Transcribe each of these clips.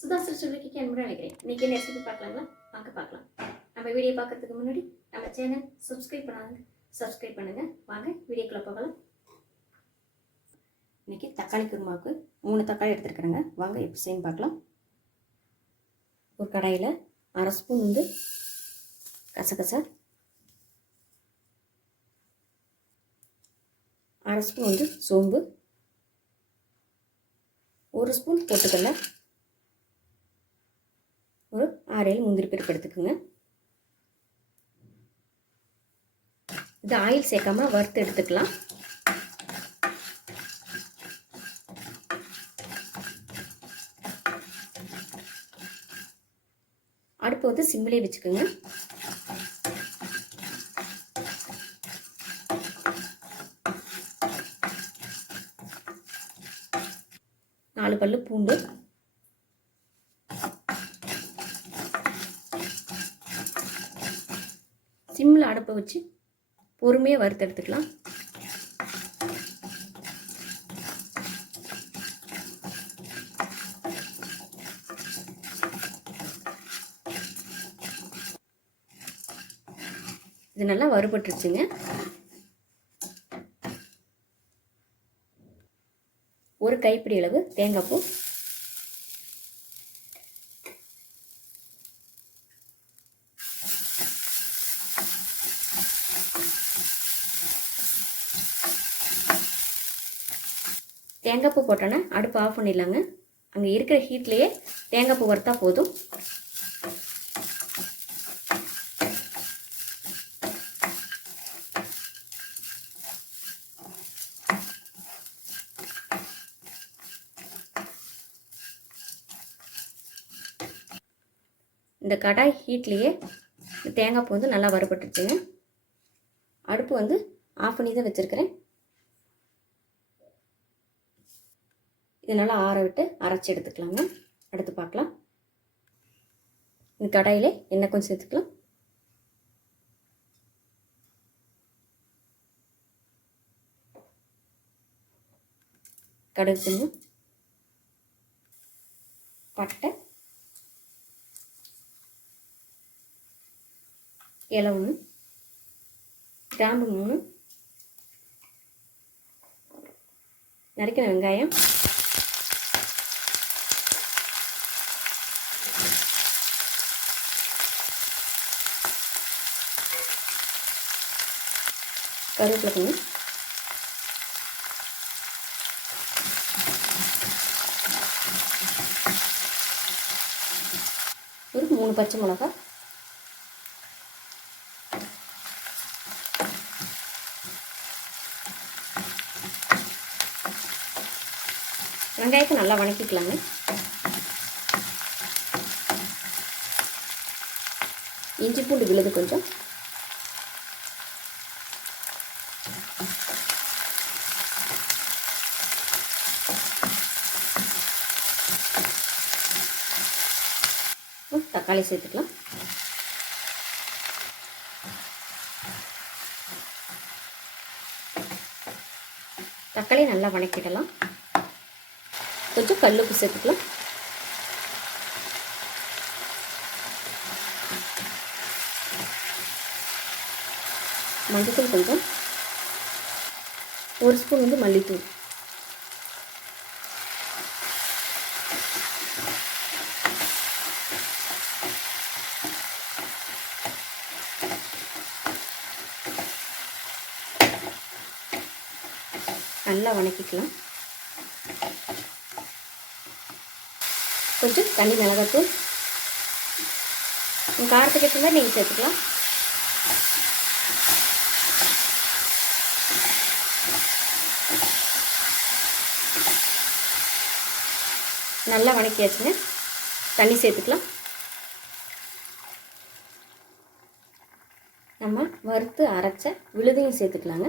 சுதா சிறுசுவைக்கு அன்புடன் நினைக்கிறேன் இன்னைக்கு ரெசிபி பார்க்கலாங்களா? வாங்க பார்க்கலாம். நம்ம வீடியோ பார்க்கறதுக்கு முன்னாடி நம்ம சேனல் சப்ஸ்கிரைப் பண்ணாங்க சப்ஸ்கிரைப் பண்ணுங்க. வாங்க வீடியோக்குள்ள போகலாம். இன்னைக்கு தக்காளி குருமாவுக்கு மூணு தக்காளி எடுத்துருக்குறேங்க. வாங்க எப்படி செய்யணும் பார்க்கலாம். ஒரு கடாயில் அரை ஸ்பூன் வந்து கசகசா. அரை ஸ்பூன் வந்து சோம்பு. ஒரு ஸ்பூன் பொட்டுக்கடலை. ஒரு ஆறேழு முந்திரி பருப்பு எடுத்துக்கோங்க. இது ஆயில் சேர்க்காம வறுத்து எடுத்துக்கலாம். அடுப்பு வந்து சிம்மிலே வச்சுக்கோங்க. நாலு பல்லு பூண்டு சிம்மில் அடுப்பை வச்சு பொறுமையாக வறுத்தெடுத்துக்கலாம் இது நல்லா வறுபட்டுருச்சுங்க. ஒரு கைப்பிடி அளவு தேங்காய் பூ தேங்காய் பூ போட்டோன்னே அடுப்பு ஆஃப் பண்ணிடலாங்க. அங்கே இருக்கிற ஹீட்லேயே தேங்காய் பூ வறுத்தா போதும். இந்த கடாய் ஹீட்லேயே தேங்காய் பூ வந்து நல்லா வறுபட்டுருச்சுங்க. அடுப்பு வந்து ஆஃப் பண்ணி தான் வச்சுருக்கிறேன். இது நல்லா ஆற விட்டு அரைச்சி எடுத்துக்கலாங்க. அடுத்து பார்க்கலாம். இந்த கடாயில் எண்ணெய் கொஞ்சம் சேர்த்துக்கலாம். கடுகுங்க பட்டை இலை ஒன்று கிராம்பு மூணு நறுக்கின வெங்காயம் கருவேப்பிலை கொஞ்சம். ஒரு மூணு பச்சை மிளகா. வெங்காயத்தை நல்லா வணக்கிக்கலாங்க. இஞ்சி பூண்டு விழுது கொஞ்சம். தக்காளி சேர்த்துக்கலாம். தக்காளி நல்லா வணக்கிடலாம். கொஞ்சம் கல்லுப்பு சேர்த்துக்கலாம். மஞ்சத்தூள் கொஞ்சம். ஒரு ஸ்பூன் வந்து மல்லித்தூள். நல்லா வணக்கிக்கலாம். கொஞ்சம் தண்ணி மிளகாத்தூள். உங்கள் காரத்துக்கு ஏற்ற மாதிரி நீங்கள் சேர்த்துக்கலாம். நல்லா வணக்கியாச்சுங்க. தண்ணி சேர்த்துக்கலாம். நம்ம வறுத்து அரைச்ச விழுதையும் சேர்த்துக்கலாங்க.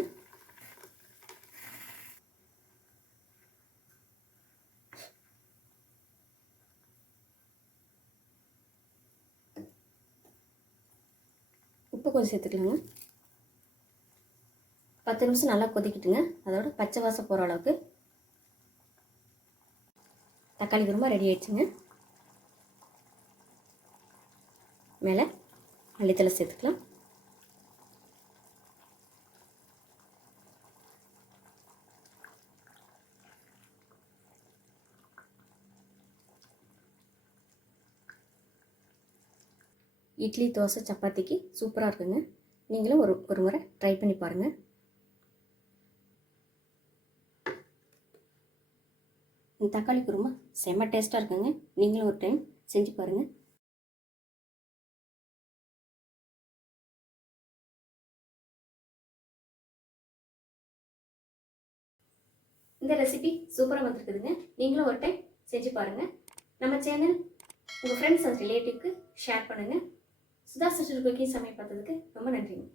உப்பு கொஞ்சம் சேர்த்துக்கலாங்க. பத்து நிமிஷம் நல்லா கொதிக்கிட்டுங்க. அதோட பச்சை வாசம் போகிற அளவுக்கு தக்காளி குருமா ரெடி ஆயிடுச்சுங்க. மேலே மல்லித்தலை சேர்த்துக்கலாம். இட்லி தோசை சப்பாத்திக்கு சூப்பராக இருக்குங்க. நீங்களும் ஒரு ஒரு முறை ட்ரை பண்ணி பாருங்கள் இந்த தக்காளி குருமா செம்ம டேஸ்ட்டாக இருக்குங்க. நீங்களும் ஒரு டைம் செஞ்சு பாருங்கள் இந்த ரெசிபி சூப்பராக வந்திருக்குதுங்க. நீங்களும் ஒரு டைம் செஞ்சு பாருங்கள் நம்ம சேனல் உங்கள் ஃப்ரெண்ட்ஸ் அண்ட் ரிலேட்டிவ்க்கு ஷேர் பண்ணுங்கள் சுதா சிஸ்டர் குக்கிங் சமையல் பார்த்ததுக்கு ரொம்ப நன்றிங்க.